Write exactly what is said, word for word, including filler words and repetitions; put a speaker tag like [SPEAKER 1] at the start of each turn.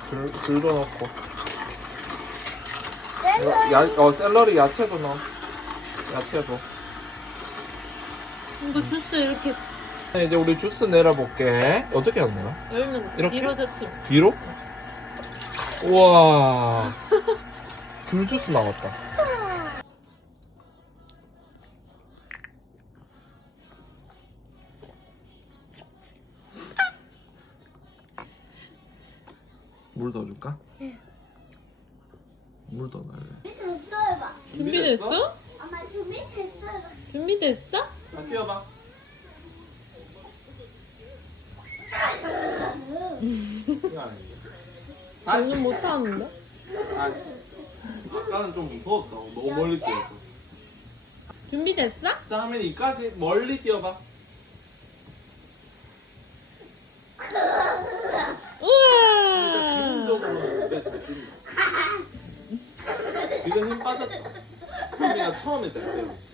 [SPEAKER 1] 귤, 귤도 넣고. 야, 어, 샐러리 야채도 넣어. 야채도.
[SPEAKER 2] 이거 주스 이렇게
[SPEAKER 1] 이제 우리 주스 내려볼게. 어떻게 하는 거야?
[SPEAKER 2] 열면
[SPEAKER 1] 이렇게?
[SPEAKER 2] 뒤로 젖힘.
[SPEAKER 1] 뒤로? 우와. 귤 주스 나왔다. 물 더 줄까?
[SPEAKER 3] 네.
[SPEAKER 1] 물 더 넣을래.
[SPEAKER 3] 됐어 해봐.
[SPEAKER 2] 준비됐어?
[SPEAKER 3] 엄마 준비됐어 해봐.
[SPEAKER 2] 준비됐어?
[SPEAKER 1] 자, 뛰어봐. 이거 아닌데.
[SPEAKER 2] 저는 못하는데?
[SPEAKER 1] 아, 아까는 좀 무서웠다. 너무 멀리 뛰었어.
[SPEAKER 2] 준비됐어?
[SPEAKER 1] 자, 하면 이까지 멀리 뛰어봐.
[SPEAKER 2] 우와!
[SPEAKER 1] 기본적으로는 무대 잘 뛴다. 지금 힘 빠졌다. 현미가 처음에 잘 뛰어.